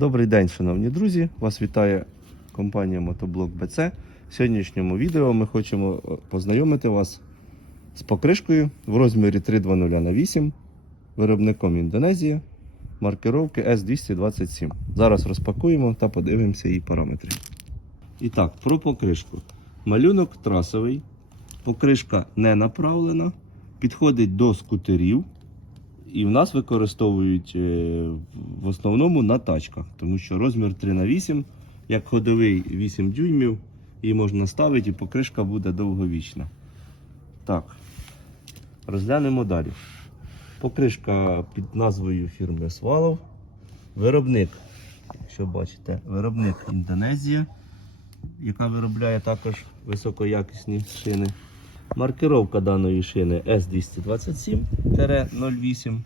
Добрий день, шановні друзі! Вас вітає компанія Мотоблок БЦ. В сьогоднішньому відео ми хочемо е, познайомити вас з покришкою в розмірі 320 на 8 виробником Індонезія маркировки S227. Зараз розпакуємо та подивимося її параметри. І так, про покришку. Малюнок трасовий, покришка не направлена, підходить до скутерів. І в нас використовують е, в основному на тачках, тому що розмір 3 на 8 як ходовий 8 дюймів, її можна ставити і покришка буде довговічна. Так, розглянемо далі. Покришка під назвою фірми Свалов. Виробник, якщо бачите, виробник Індонезія, яка виробляє також високоякісні шини. Маркировка даної шини S227-08.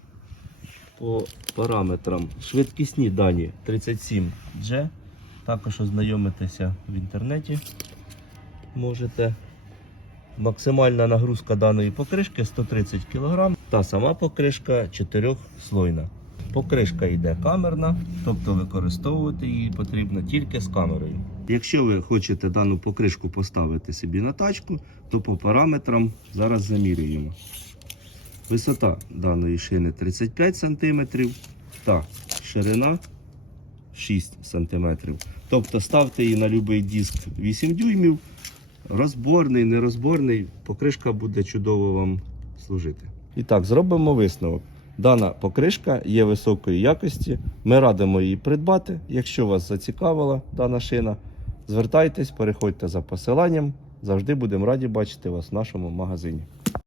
По параметрам швидкісні дані 37G. Також ознайомитися в інтернеті можете. Максимальна нагрузка даної покришки 130 кг. Та сама покришка 4-слойна. Покришка йде камерна, тобто використовувати її потрібно тільки з камерою. Якщо ви хочете дану покришку поставити собі на тачку, то по параметрам зараз замірюємо. Висота даної шини 35 см та ширина 6 см. Тобто ставте її на будь-який диск 8 дюймів, розборний, нерозборний, покришка буде чудово вам служити. І так, зробимо висновок. Дана покришка є високої якості. Ми радимо її придбати. Якщо вас зацікавила дана шина, звертайтесь, переходьте за посиланням. Завжди будемо раді бачити вас в нашому магазині.